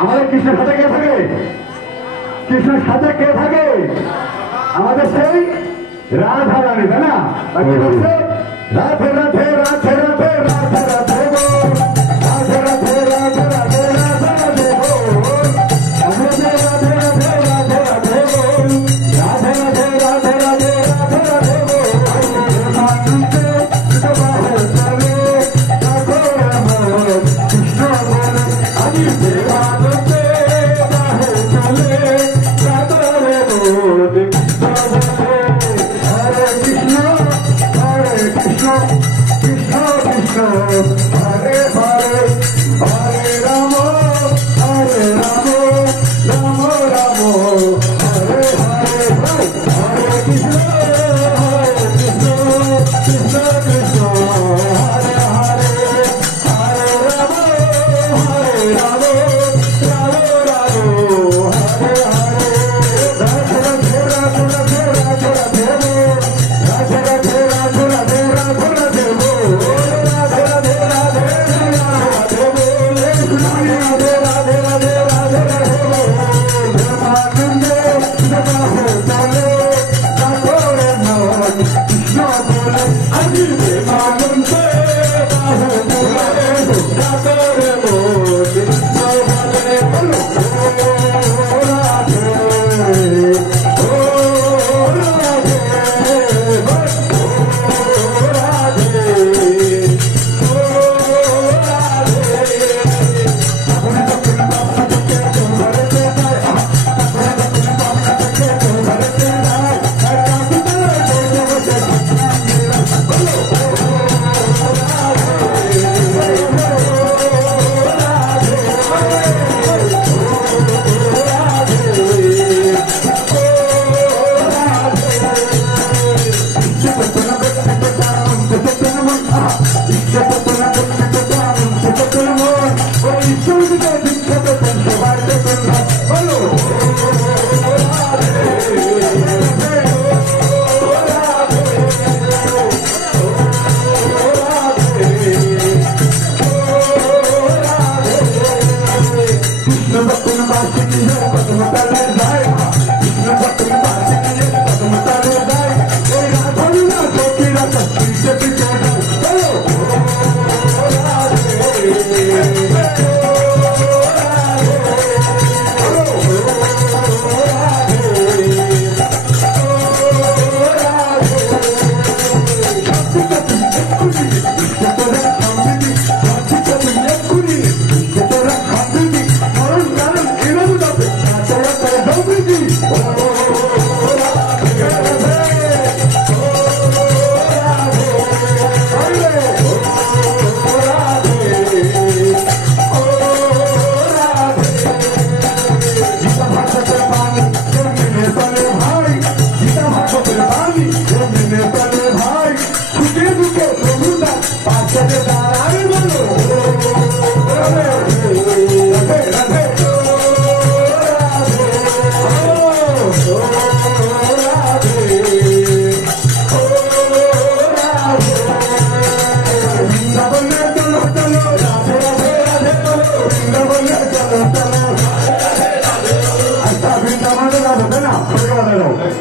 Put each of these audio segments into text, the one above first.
আমাদের কৃষ্ণের সাথে কে থাকে? কৃষ্ণের সাথে কে থাকে? আমাদের সেই রাধা রানী, তাই না? রাধে রাধে রাধে রাধে রাধে রাধে রাধে রাধে রাধে রাধে রাধে রাধে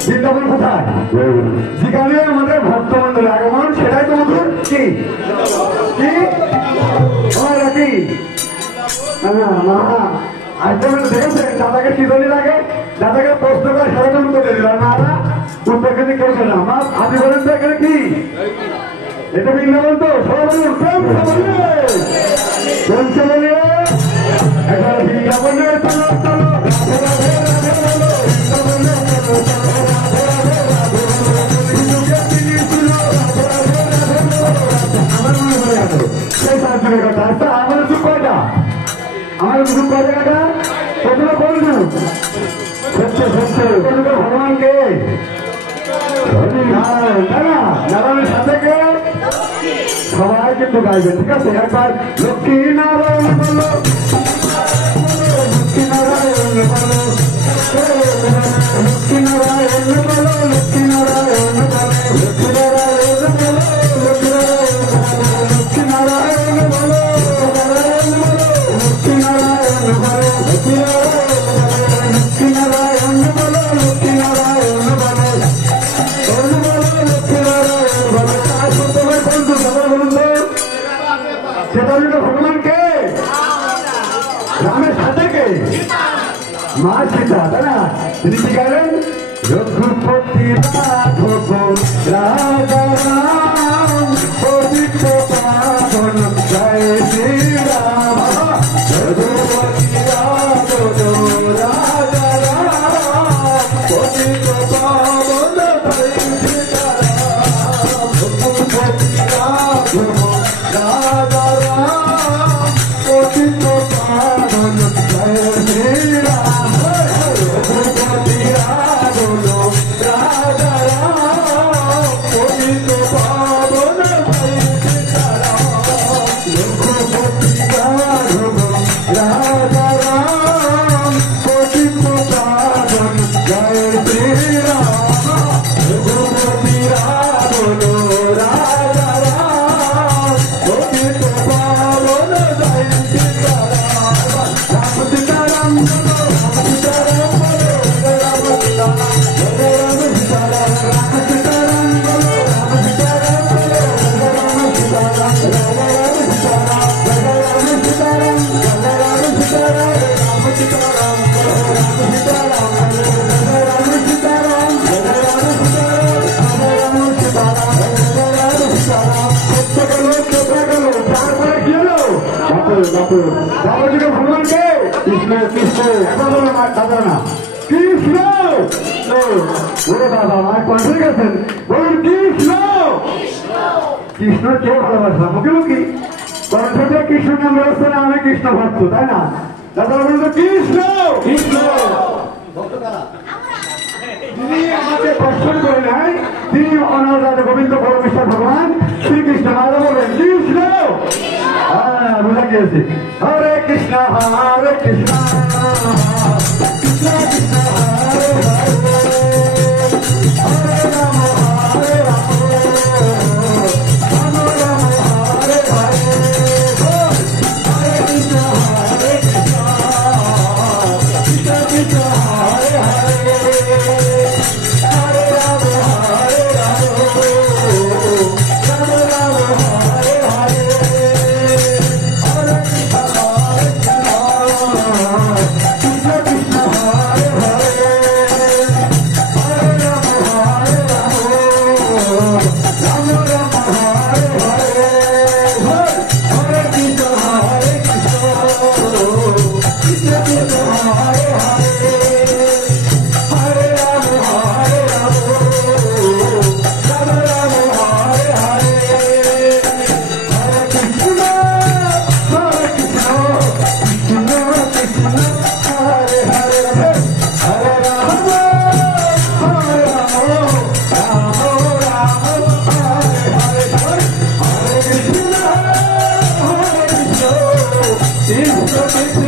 বৃন্দাবন কোথায়? যেখানে আমাদের ভক্তমন্ডল আগমন, সেটাই তো মধুর। কি কি দেখেছেন দাদাকে কি দলি লাগে? দাদাকে প্রশ্ন করে সেরকম করে দিল না, উত্তর কিন্তু কেউ না। আমার আপনি বলেন তো এখানে কি? এটা বৃন্দাবন তো? সবাই বলুন বলছে বলে এখানে বৃন্দাবনে চলো চলো আমার সুখ কয়টা? আমার সুখ কয় জায়গাটা? প্রথমে বলবো সত্যি সত্যি ভগবানকে নারায়ণের সাথে কে সবাই কিন্তু গাইবে, ঠিক আছে? একবার লক্ষ্মী নারায়ণ বলো, লক্ষ্মী নারায়ণ বলো, লক্ষ্মী নারায়ণ বলো, লক্ষ্মী নারায়ণ বলো, লক্ষ্মী নারায়ণ বলো, লক্ষ্মী নারায়ণ বলো, লক্ষ্মী নারায়ণ বলো। শ্বেতাঙ্গ ভগবান কে? রামের সাথে কে? মা সীতা, তাই না? তিনি কি গেলেন? রঘুপতি রাঘব রাজা রাম পবিত্র পাবন জয় শ্রীরাম। রঘুপতি রাঘব রাজা রাম পবিত্র পাবন জয় শ্রীরাম। রঘুপতি রাঘব রাজা রাম পবিত্র পাবন জয় শ্রীরাম। রঘুপতি রাঘব রাজা রাম পবিত্র পাবন জয় শ্রীরাম। রঘুপতি রাঘব রাজা রাম পবিত্র পাবন জয় শ্রীরাম। রঘুপতি রাঘব রাজা রাম পবিত্র পাবন জয় শ্রীরাম। রাম সীতারাম রাম সীতারাম রাম সীতারাম রাম সীতারাম রাম সীতারাম রাম সীতারাম রাম সীতারাম রাম সীতারাম রাম সীতারাম রাম সীতারাম রাম সীতারাম তারপরে কি হলো? বাবাজিকে ভগবান কে? কৃষ্ণ কৃষ্ণ এখন বলো মার দাদা না কৃষ্ণ। ওরে বাবা মার কন্ট্রোল গেছেন, বলুন কৃষ্ণ। কৃষ্ণ কে ভালোবাসলাম মুখে কণ্ঠে কৃষ্ণ নাম রয়েছে না, আমি কৃষ্ণ ভক্ত, তাই না? দাদা বলুন তো কৃষ্ণ কৃষ্ণ। তিনি আমাকে দর্শন করে নেয়, তিনি অনার রাজা গোবিন্দ পরমেশ্বর ভগবান শ্রীকৃষ্ণ। রাজা বলবেন কৃষ্ণ। হ্যাঁ বুঝা গিয়েছে। হরে কৃষ্ণ হরে কৃষ্ণ কৃষ্ণ কৃষ্ণ হরে হরে হরে রাম হরে রাম রাম রাম হরে হরে হরে কৃষ্ণ হরে কৃষ্ণ কৃষ্ণ কৃষ্ণ হরে হরে হরে রাম হরে রাম রাম রাম হরে হরে হরে কৃষ্ণ হরে কৃষ্ণ কৃষ্ণ কৃষ্ণ হরে হরে হরে রাম হরে রাম রাম রাম হরে হরে হরে কৃষ্ণ হরে কৃষ্ণ কৃষ্ণ কৃষ্ণ হরে হরে হরে রাম হরে রাম রাম রাম হরে হরে হরে কৃষ্ণ কৃষ্ণ কৃষ্ণ হরে হরে হরে রাম হরে রাম রাম রাম হরে হরে হরে কৃষ্ণ কৃষ্ণ কৃষ্ণ